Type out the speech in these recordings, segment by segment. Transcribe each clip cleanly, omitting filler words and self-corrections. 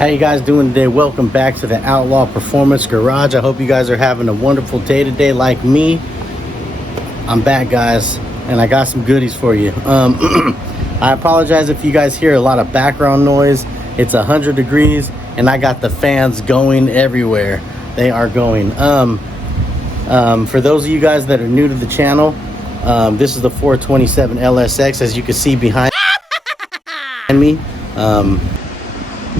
How you guys doing today? Welcome back to the Outlaw Performance Garage. I hope you guys are having a wonderful day today like me. I'm back, guys, and I got some goodies for you. I apologize if you guys hear a lot of background noise. It's 100 degrees and I got the fans going everywhere. They are going. For those of you guys that are new to the channel, this is the 427 Lsx, as you can see behind me.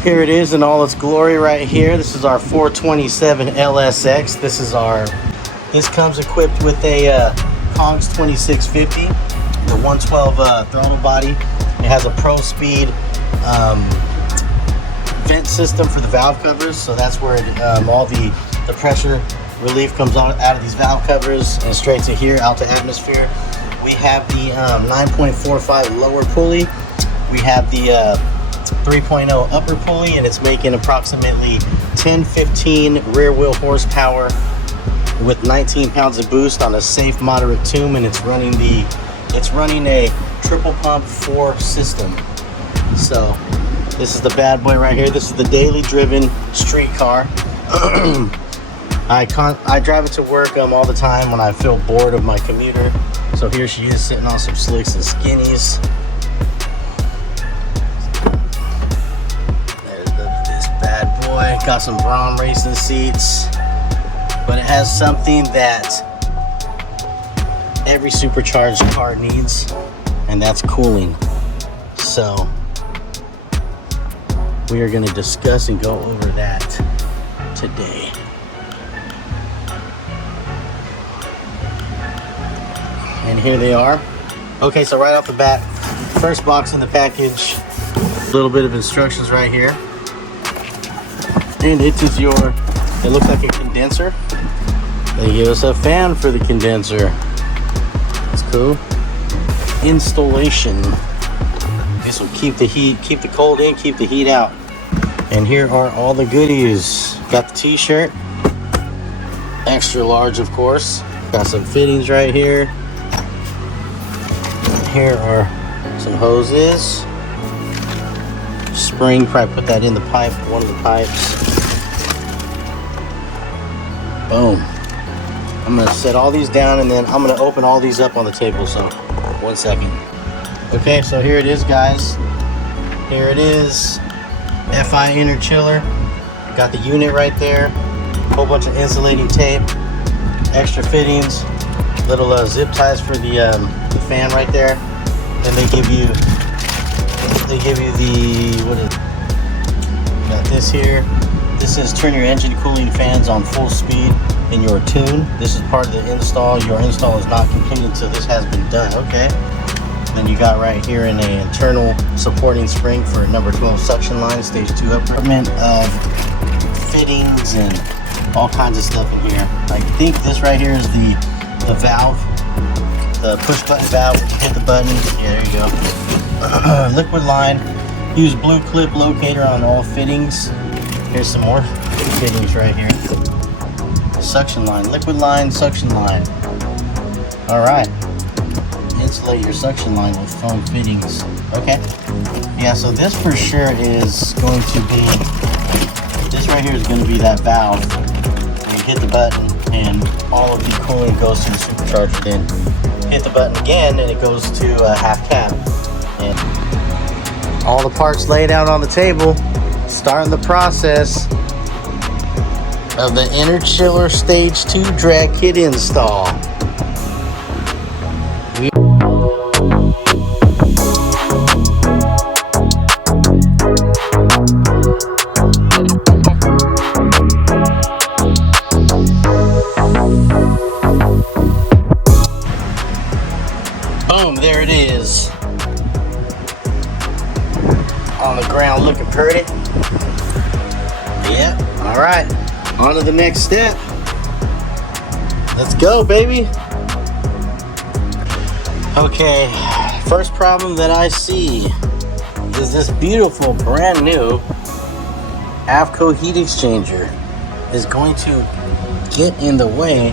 Here it is in all its glory right here. This is our 427 Lsx. This comes equipped with a Kongs 2650, the 112 throttle body. It has a Pro Speed vent system for the valve covers, so that's where all the pressure relief comes out of these valve covers and straight to here, out to atmosphere. We have the 9.45 lower pulley. We have the 3.0 upper pulley, and it's making approximately 10-15 rear wheel horsepower with 19 pounds of boost on a safe moderate tune, and it's running a triple pump 4 system. So this is the bad boy right here. This is the daily driven street car. I drive it to work all the time when I feel bored of my commuter. So here she is sitting on some slicks and skinnies. Got some Braun racing seats, but it has something that every supercharged car needs, and that's cooling. So we are going to discuss and go over that today. And here they are. Okay, so right off the bat, first box in the package, a little bit of instructions right here. And it looks like a condenser. They give us a fan for the condenser. That's cool. Installation. This will keep the keep the cold in, keep the heat out. And here are all the goodies. Got the t-shirt, extra large of course. Got some fittings right here. Here are some hoses. Spring, probably put that in the pipe, one of the pipes. Boom. I'm gonna set all these down and then I'm gonna open all these up on the table, so 1 second. Okay, so here it is, guys. Here it is. FI inner chiller. Got the unit right there. A whole bunch of insulating tape. Extra fittings. Little zip ties for the fan right there. Then they give you got this here. This is turn your engine cooling fans on full speed in your tune. This is part of the install. Your install is not complete until this has been done. Okay. Then you got right here an internal supporting spring for number 12 suction line, stage 2 upgrade of fittings and all kinds of stuff in here. I think this right here is the valve, the push button valve. When you hit the button, yeah, there you go. Liquid line. Use blue clip locator on all fittings. Here's some more fittings right here. Suction line, liquid line, suction line. All right. Insulate your suction line with foam fittings. Okay. Yeah, so this for sure is going to be, this right here is going to be that valve. You hit the button and all of the cooling goes to the supercharger. Then hit the button again and it goes to half cap. And all the parts laid out on the table. Starting the process of the inner chiller stage 2 drag kit install. Boom, there it is. On the ground looking pretty. Yeah, all right, on to the next step. Let's go, baby. Okay, first problem that I see is this beautiful brand new AVCO heat exchanger is going to get in the way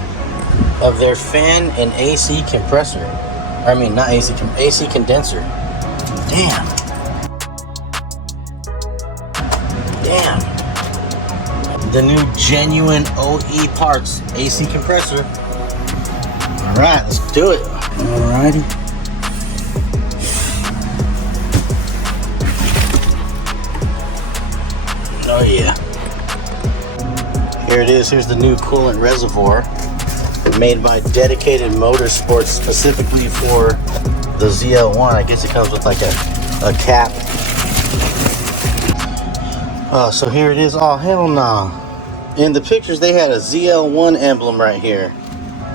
of their fan and AC compressor. I mean, not AC, AC condenser. Damn. Damn. The new genuine OE parts AC compressor. All right, let's do it. Alrighty. Oh yeah. Here it is. Here's the new coolant reservoir made by Dedicated Motorsports specifically for the ZL1. I guess it comes with like a cap. So here it is. Oh, hell no. In the pictures, they had a ZL1 emblem right here.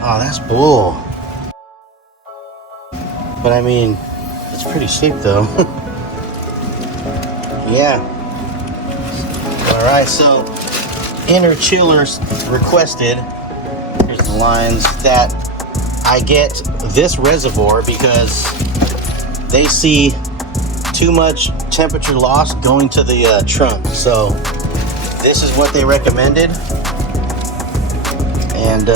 Oh, that's bull. But I mean, it's pretty sick though. Yeah. Alright, so inner chillers requested. Here's the lines that I get this reservoir because they see too much temperature loss going to the trunk. So this is what they recommended, and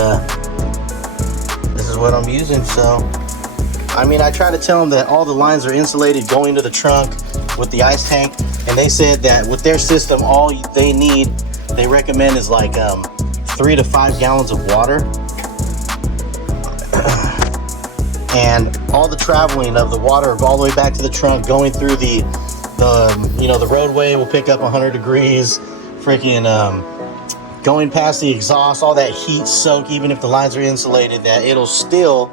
this is what I'm using. So I mean, I try to tell them that all the lines are insulated going to the trunk with the ice tank, and they said that with their system, all they need, they recommend is like 3 to 5 gallons of water. And all the traveling of the water all the way back to the trunk, going through the roadway will pick up 100 degrees. Freaking going past the exhaust, all that heat soak, even if the lines are insulated, that it will still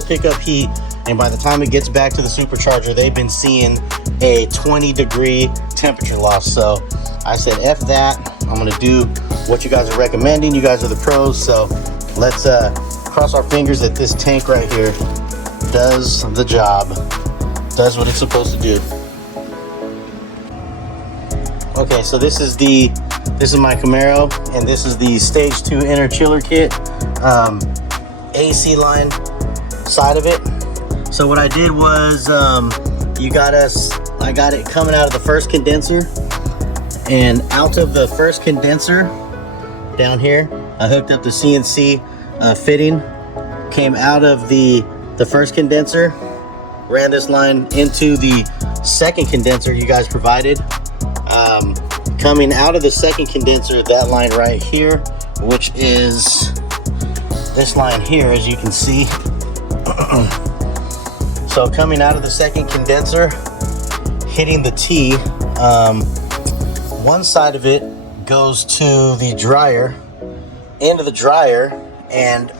pick up heat. And by the time it gets back to the supercharger, they've been seeing a 20-degree temperature loss. So I said, F that. I'm gonna do what you guys are recommending. You guys are the pros. So let's cross our fingers that this tank right here does the job, does what it's supposed to do. Okay, so this is my Camaro, and this is the stage 2 inner chiller kit, AC line side of it. So what I did was I got it coming out of the first condenser, and out of the first condenser down here I hooked up the CNC fitting, came out of the first condenser, ran this line into the second condenser you guys provided. Coming out of the second condenser, that line right here, which is this line here, as you can see. So coming out of the second condenser, hitting the T, one side of it goes to the dryer, into the dryer, and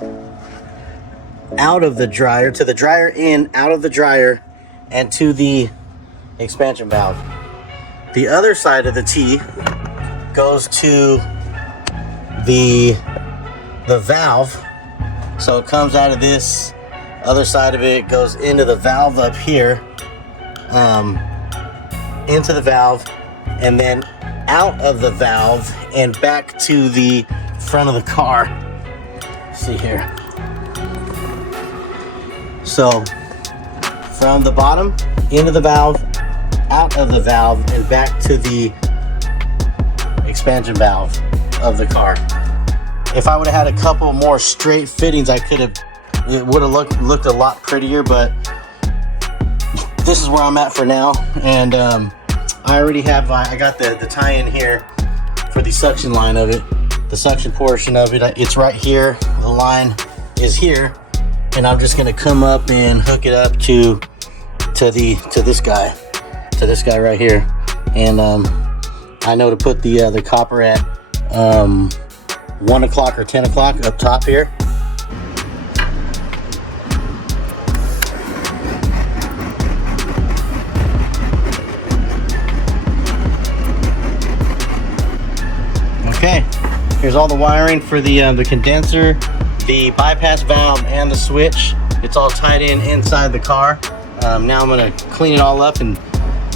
out of the dryer, to the dryer in, out of the dryer, and to the expansion valve. The other side of the T goes to the valve. So it comes out of this other side of it, goes into the valve up here, into the valve, and then out of the valve and back to the front of the car. See here. So from the bottom into the valve, out of the valve, and back to the expansion valve of the car. If I would have had a couple more straight fittings, it would have looked a lot prettier, but this is where I'm at for now. And I already have, I got the tie-in here for the suction line of it, the suction portion of it. It's right here, the line is here, and I'm just gonna come up and hook it up to this guy right here. And I know to put the copper at 1 o'clock or 10 o'clock up top here. Okay, here's all the wiring for the condenser, the bypass valve, and the switch. It's all tied in inside the car. Now I'm gonna clean it all up and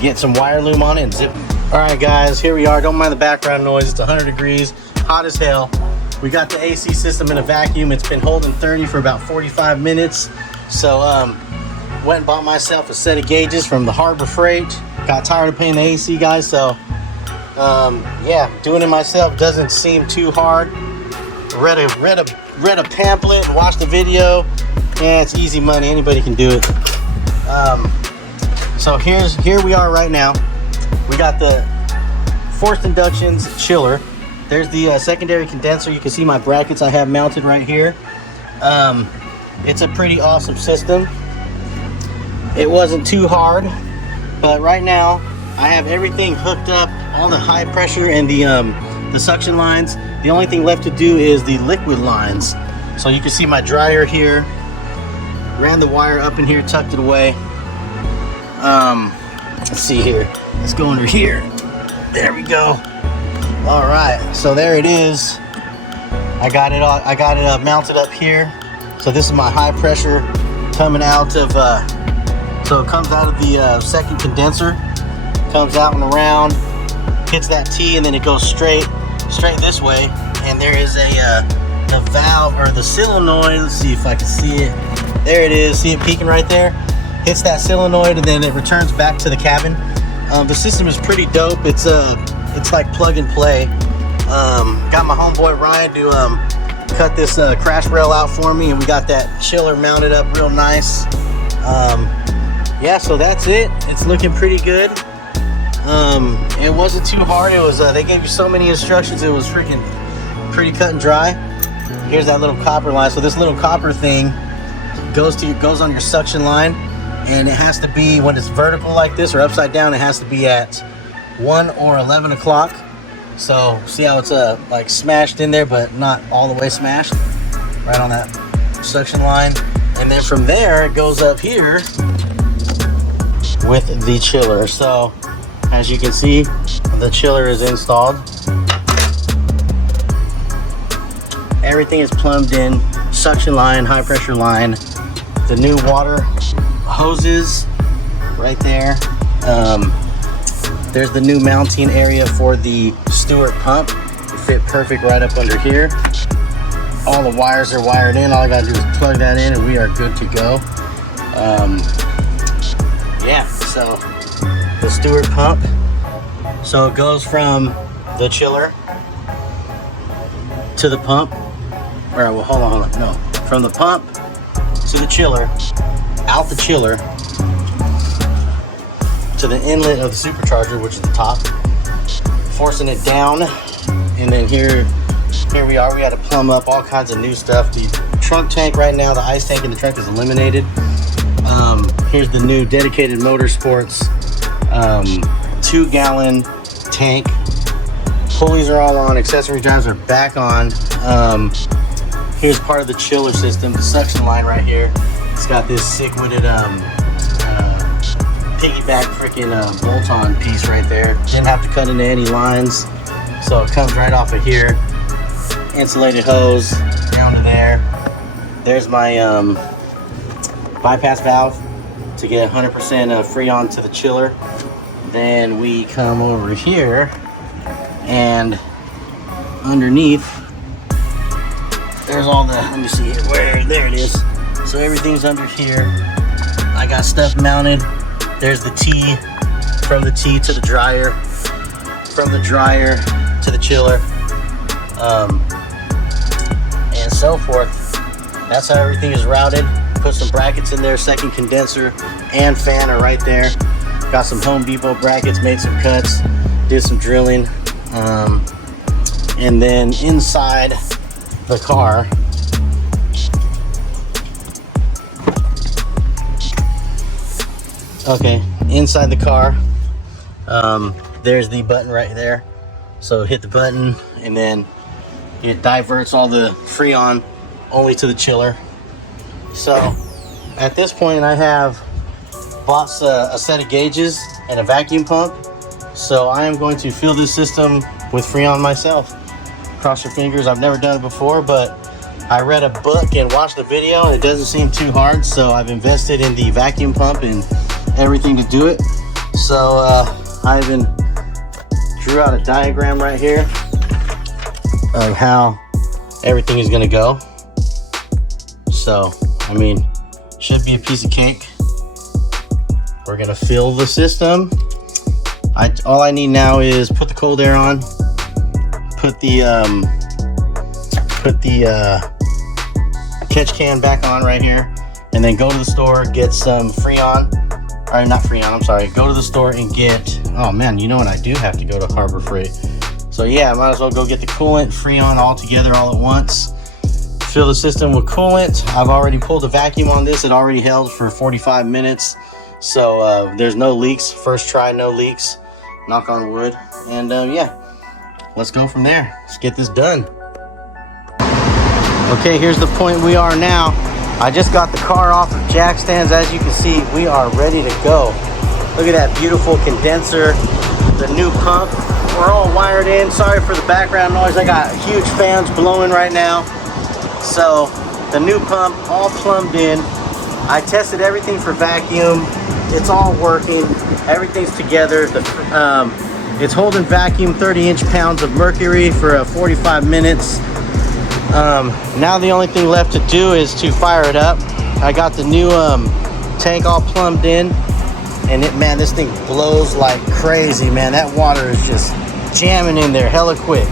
get some wire loom on it and zip. All right guys, here we are. Don't mind the background noise. It's 100 degrees, hot as hell. We got the AC system in a vacuum. It's been holding 30 for about 45 minutes. So went and bought myself a set of gauges from the Harbor Freight. Got tired of paying the AC guys, so yeah, doing it myself doesn't seem too hard. Read a pamphlet and watched the video. Yeah, it's easy money. Anybody can do it. So here we are right now. We got the forced inductions chiller. There's the secondary condenser. You can see my brackets I have mounted right here. It's a pretty awesome system. It wasn't too hard, but right now I have everything hooked up, all the high pressure and the suction lines. The only thing left to do is the liquid lines. So you can see my dryer here. Ran the wire up in here, tucked it away. Let's see here. Let's go under here. There we go. All right, so there it is. I got it mounted up here. So this is my high pressure coming out of. So it comes out of the second condenser, comes out and around, hits that T, and then it goes straight this way. And there is the valve or the solenoid. Let's see if I can see it. There it is. See it peeking right there? Hits that solenoid, and then it returns back to the cabin. The system is pretty dope. It's like plug and play. Got my homeboy Ryan to cut this crash rail out for me, and we got that chiller mounted up real nice. Yeah, so that's it. It's looking pretty good. It wasn't too hard. It was they gave you so many instructions. It was freaking pretty cut and dry. Here's that little copper line. So this little copper thing goes on your suction line, and it has to be, when it's vertical like this or upside down, it has to be at 1 or 11 o'clock. So see how it's like smashed in there, but not all the way smashed, right on that suction line. And then from there it goes up here with the chiller. So as you can see, the chiller is installed. Everything is plumbed in, suction line, high pressure line, the new water hoses right there. There's the new mounting area for the Stewart pump. It fit perfect right up under here. All the wires are wired in. All I gotta do is plug that in and we are good to go. Yeah, so the Stewart pump. So it goes from the chiller to the pump. All right, well, hold on. No, from the pump to the chiller, out the chiller to the inlet of the supercharger, which is the top, forcing it down, and then here we are. We had to plumb up all kinds of new stuff. The trunk tank right now, the ice tank in the trunk is eliminated. Here's the new dedicated motorsports 2-gallon tank. Pulleys are all on, accessory drives are back on. Here's part of the chiller system, the suction line right here. It's got this sick-witted piggyback freaking bolt-on piece right there. Didn't have to cut into any lines, so it comes right off of here. Insulated hose down to there. There's my bypass valve to get 100% freon to the chiller. Then we come over here, and underneath there's all the, let me see here, there it is. So everything's under here. I got stuff mounted. There's the T, from the T to the dryer, from the dryer to the chiller, and so forth. That's how everything is routed. Put some brackets in there, second condenser and fan are right there. Got some Home Depot brackets, made some cuts, did some drilling. And then inside the car, inside the car, there's the button right there. So hit the button and then it diverts all the freon only to the chiller. So at this point I have bought a set of gauges and a vacuum pump. So I am going to fill this system with freon myself. Cross your fingers. I've never done it before, but I read a book and watched the video and it doesn't seem too hard. So I've invested in the vacuum pump and everything to do it. So I even drew out a diagram right here of how everything is going to go. So I mean, should be a piece of cake. We're gonna fill the system. All I need now is put the cold air on, put the catch can back on right here, and then go to the store, get some freon, or not Freon, I'm sorry, go to the store and get, oh man, you know what, I do have to go to Harbor Freight. So yeah, I might as well go get the coolant, Freon all together all at once. Fill the system with coolant. I've already pulled the vacuum on this. It already held for 45 minutes. So there's no leaks. First try, no leaks. Knock on wood. And yeah, let's go from there. Let's get this done. Okay, here's the point we are now. I just got the car off of jack stands. As you can see, we are ready to go. Look at that beautiful condenser, the new pump. We're all wired in. Sorry for the background noise. I got huge fans blowing right now. So the new pump all plumbed in. I tested everything for vacuum. It's all working. Everything's together. It's holding vacuum 30-inch pounds of mercury for 45 minutes. Now the only thing left to do is to fire it up. I got the new tank all plumbed in, and man, this thing blows like crazy, man. That water is just jamming in there hella quick.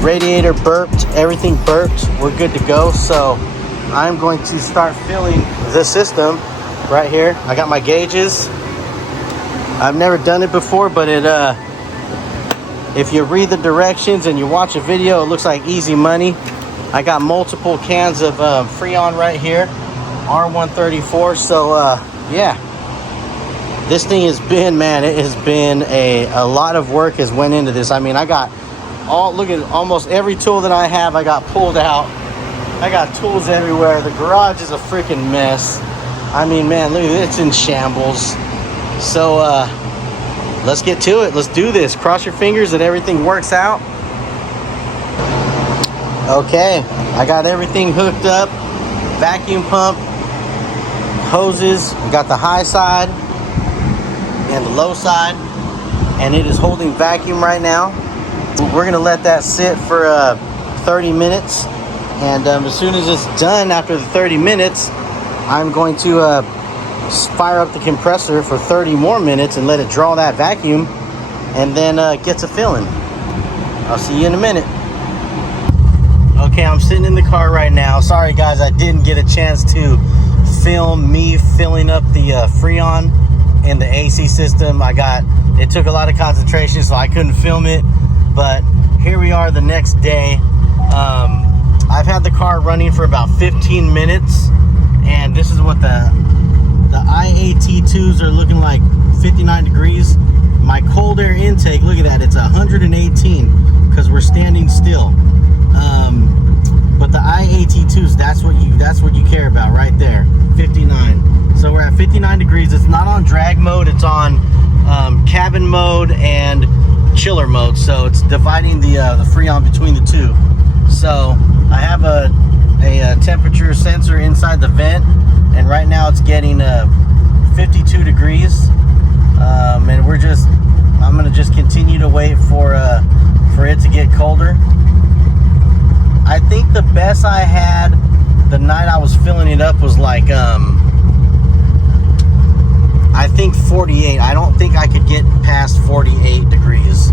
Radiator burped, everything burped. We're good to go. So I'm going to start filling the system right here. I got my gauges. I've never done it before, but if you read the directions and you watch a video, it looks like easy money. I got multiple cans of Freon right here, R134. So yeah, this thing has been, man, it has been a lot of work has went into this. I mean, I got look at almost every tool that I have, I got pulled out. I got tools everywhere. The garage is a freaking mess. I mean, man, look at it, it's in shambles. So let's get to it. Let's do this. Cross your fingers that everything works out. Okay, I got everything hooked up. Vacuum pump, hoses. We got the high side and the low side, and it is holding vacuum right now. We're gonna let that sit for 30 minutes, and as soon as it's done after the 30 minutes, I'm going to fire up the compressor for 30 more minutes and let it draw that vacuum, and then get to filling. I'll see you in a minute. Okay, I'm sitting in the car right now. Sorry guys, I didn't get a chance to film me filling up the Freon in the AC system. It took a lot of concentration, so I couldn't film it. But here we are the next day. I've had the car running for about 15 minutes, and this is what the IAT2s are looking like, 59 degrees. My cold air intake, look at that, it's 118 because we're standing still. But the IAT2s, that's what you care about right there, 59. So we're at 59 degrees. It's not on drag mode, it's on cabin mode and chiller mode, so it's dividing the Freon between the two. So I have a temperature sensor inside the vent, and right now it's getting 52 degrees, and I'm gonna just continue to wait for it to get colder. I think the best I had the night I was filling it up was like I think 48. I don't think I could get past 48 degrees,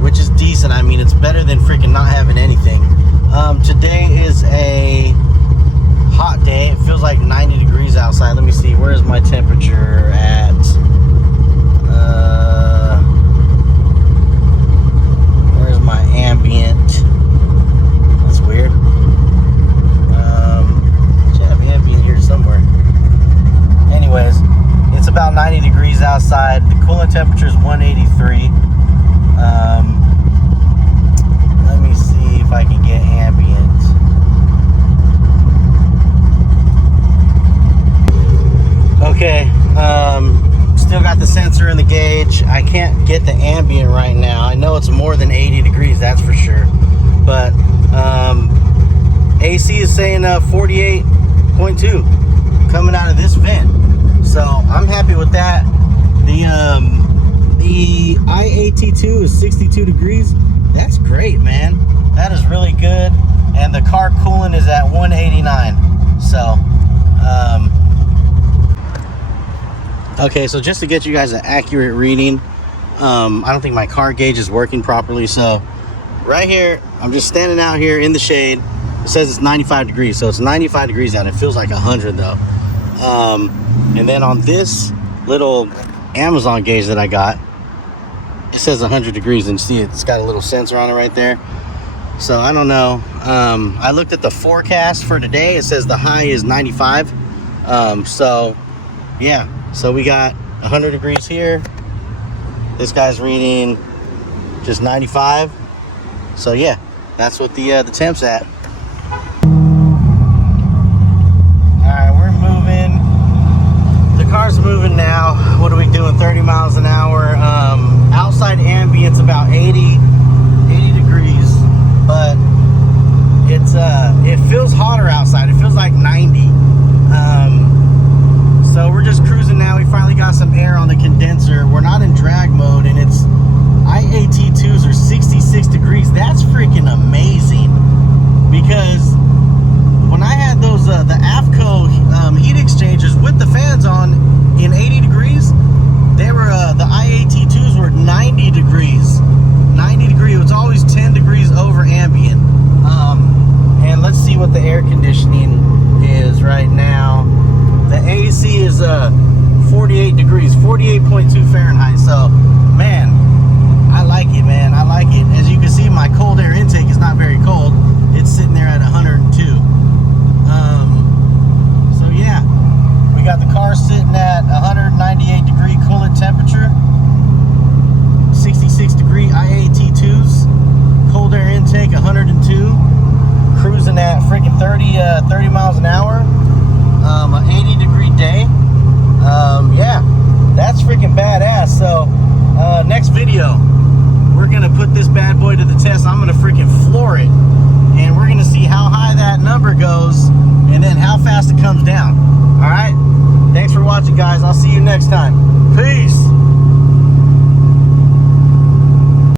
which is decent. I mean, it's better than freaking not having anything. Today is a hot day. It feels like 90 degrees outside. Let me see, where is my temperature at? Where's my ambient? That's weird. Should have ambient here somewhere. Anyways, it's about 90 degrees outside. The coolant temperature is 183. Let me see if I can get ambient. Okay, still got the sensor in the gauge. I can't get the ambient right now. I know it's more than 80 degrees, that's for sure. But AC is saying 48.2 coming out of this vent. So I'm happy with that. The IAT2 is 62 degrees. That's great, man. That is really good. And the car coolant is at 189. So okay, so just to get you guys an accurate reading, I don't think my car gauge is working properly. So right here, I'm just standing out here in the shade. It says it's 95 degrees, so it's 95 degrees out. It feels like 100 though. And then on this little Amazon gauge that I got, it says 100 degrees, and you see it's got a little sensor on it right there. So I don't know. I looked at the forecast for today. It says the high is 95. So yeah, so we got 100 degrees here. This guy's reading just 95. So yeah, that's what the temp's at. All right, we're moving. The car's moving now. What are we doing? 30 miles an hour. Outside ambient's about 80 degrees, but it feels hotter outside. It feels like 90. So we're just cruising now. We finally got some air on the condenser. We're not in drag mode, and it's IAT2s are 66 degrees. That's freaking amazing, because when I had those the AFCO heat exchangers with the fans on in 80 degrees, they were the IAT2s were 90 degrees. 90 degrees. It was always 10 degrees over ambient. And let's see what the air conditioning is right now. The AC is 48 degrees, 48.2 Fahrenheit. So, man, I like it, man. I like it. As you can see, my cold air intake is not very cold. It's sitting there at 102. So yeah, we got the car sitting at 198 degree coolant temperature, 66 degree IAT2s, cold air intake 102, cruising at freaking 30 miles an hour, an 80 degree day. Yeah, that's freaking badass. So next video, we're gonna put this bad boy to the test. I'm gonna freaking floor it, and we're gonna see how high that number goes and then how fast it comes down. All right, thanks for watching, guys. I'll see you next time. Peace.